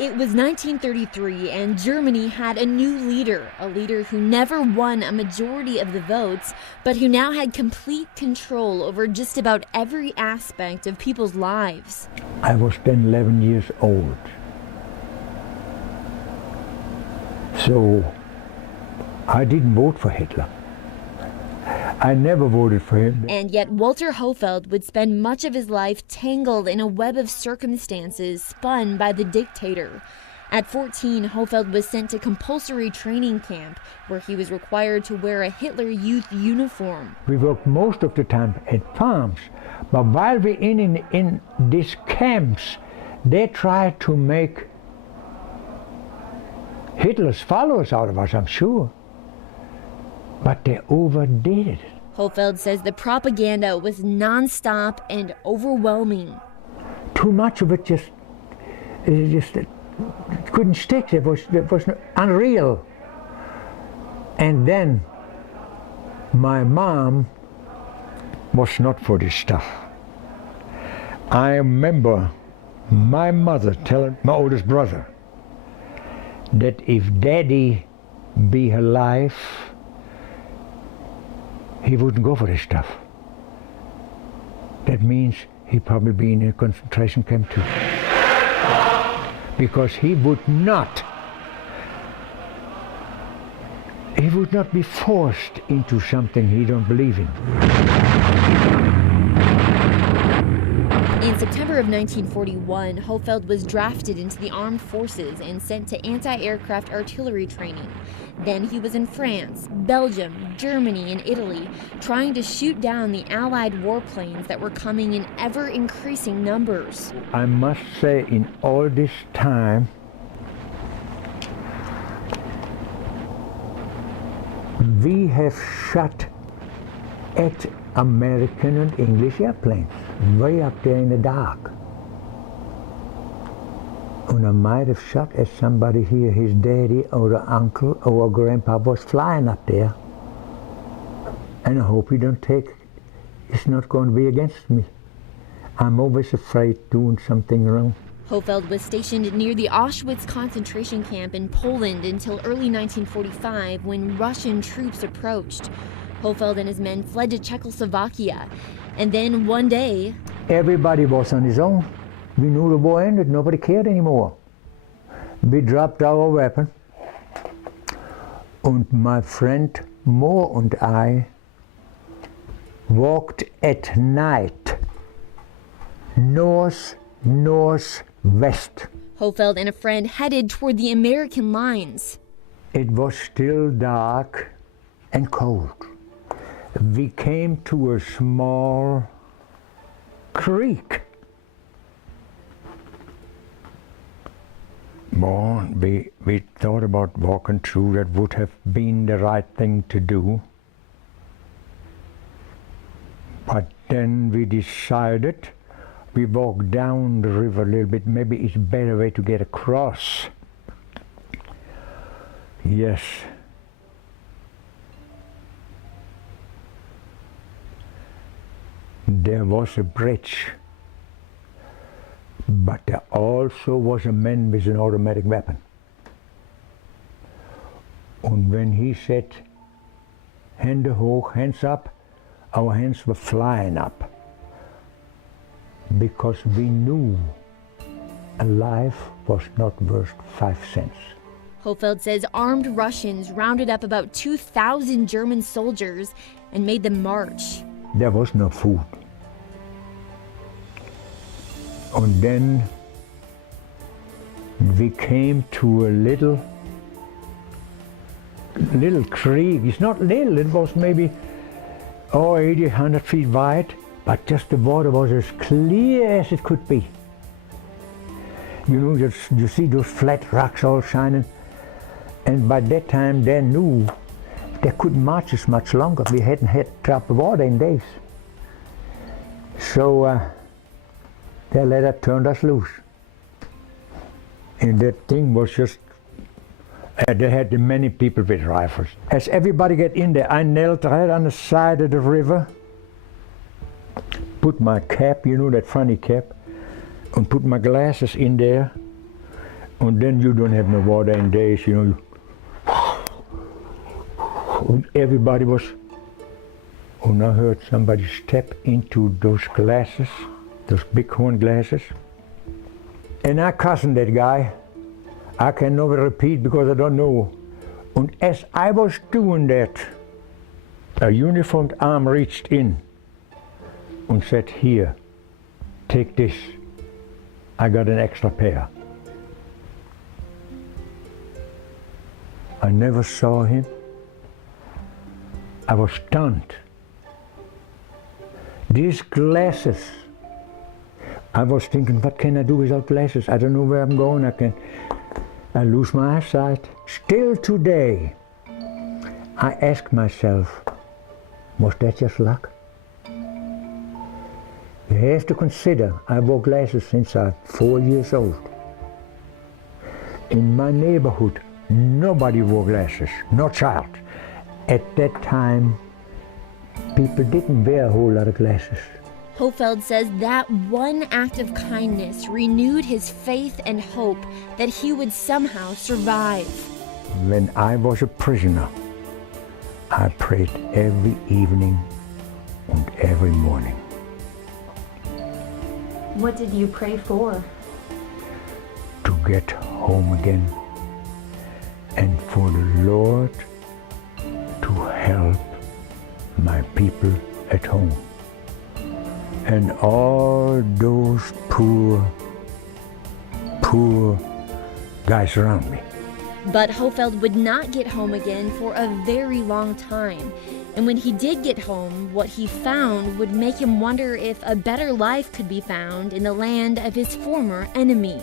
It was 1933 and Germany had a new leader, a leader who never won a majority of the votes, but who now had complete control over just about every aspect of people's lives. I was then 11 years old. So I didn't vote for Hitler. I never voted for him. And yet Walter Hofeld would spend much of his life tangled in a web of circumstances spun by the dictator. At 14, Hofeld was sent to compulsory training camp, where he was required to wear a Hitler Youth uniform. We worked most of the time at farms, but while we're in these camps, they tried to make Hitler's followers out of us, I'm sure. But they overdid it. Hofeld says the propaganda was nonstop and overwhelming. Too much of it just couldn't stick. It was unreal. And then my mom was not for this stuff. I remember my mother telling my oldest brother that if Daddy be alive, he wouldn't go for this stuff. That means he'd probably be in a concentration camp too. Because he would not be forced into something he don't believe in. In September of 1941, Hofeld was drafted into the armed forces and sent to anti-aircraft artillery training. Then he was in France, Belgium, Germany, and Italy, trying to shoot down the Allied warplanes that were coming in ever-increasing numbers. I must say, in all this time, we have shot at American and English airplanes, way up there in the dark. And I might have shot at somebody here, his daddy or the uncle or grandpa was flying up there. And I hope he don't take, it's not going to be against me. I'm always afraid doing something wrong. Hofeld was stationed near the Auschwitz concentration camp in Poland until early 1945 when Russian troops approached. Hofeld and his men fled to Czechoslovakia. And then one day, everybody was on his own. We knew the war ended, nobody cared anymore. We dropped our weapon. And my friend Mo and I walked at night northwest. Hofeld and a friend headed toward the American lines. It was still dark and cold. We came to a small creek. Well, we thought about walking through. That would have been the right thing to do. But then we decided we walk down the river a little bit. Maybe it's a better way to get across. Yes. There was a bridge, but there also was a man with an automatic weapon. And when he said, "Hände hoch," hands up, our hands were flying up. Because we knew a life was not worth 5 cents. Hofeld says armed Russians rounded up about 2,000 German soldiers and made them march. There was no food. And then we came to a little creek. It's not little, it was maybe 80, 100 feet wide, but just the water was as clear as it could be. You know, you see those flat rocks all shining. And by that time they knew they couldn't march as much longer. We hadn't had drop of water in days. So they let us turn us loose. And that thing was just, they had many people with rifles. As everybody get in there, I knelt right on the side of the river, put my cap, you know, that funny cap, and put my glasses in there, And then you don't have no water in days, you know. And everybody was, and I heard somebody step into those glasses, those bighorn glasses. And I cousined that guy. I can never repeat because I don't know. And as I was doing that, a uniformed arm reached in and said, "Here, take this. I got an extra pair." I never saw him. I was stunned. These glasses, I was thinking, what can I do without glasses? I don't know where I'm going. I lose my eyesight. Still today, I ask myself, was that just luck? You have to consider, I wore glasses since I'm 4 years old. In my neighborhood, nobody wore glasses, no child. At that time, people didn't wear a whole lot of glasses. Hofeld says that one act of kindness renewed his faith and hope that he would somehow survive. When I was a prisoner, I prayed every evening and every morning. What did you pray for? To get home again, and for the Lord to help my people at home. And all those poor guys around me. But Hofeld would not get home again for a very long time. And when he did get home, what he found would make him wonder if a better life could be found in the land of his former enemy.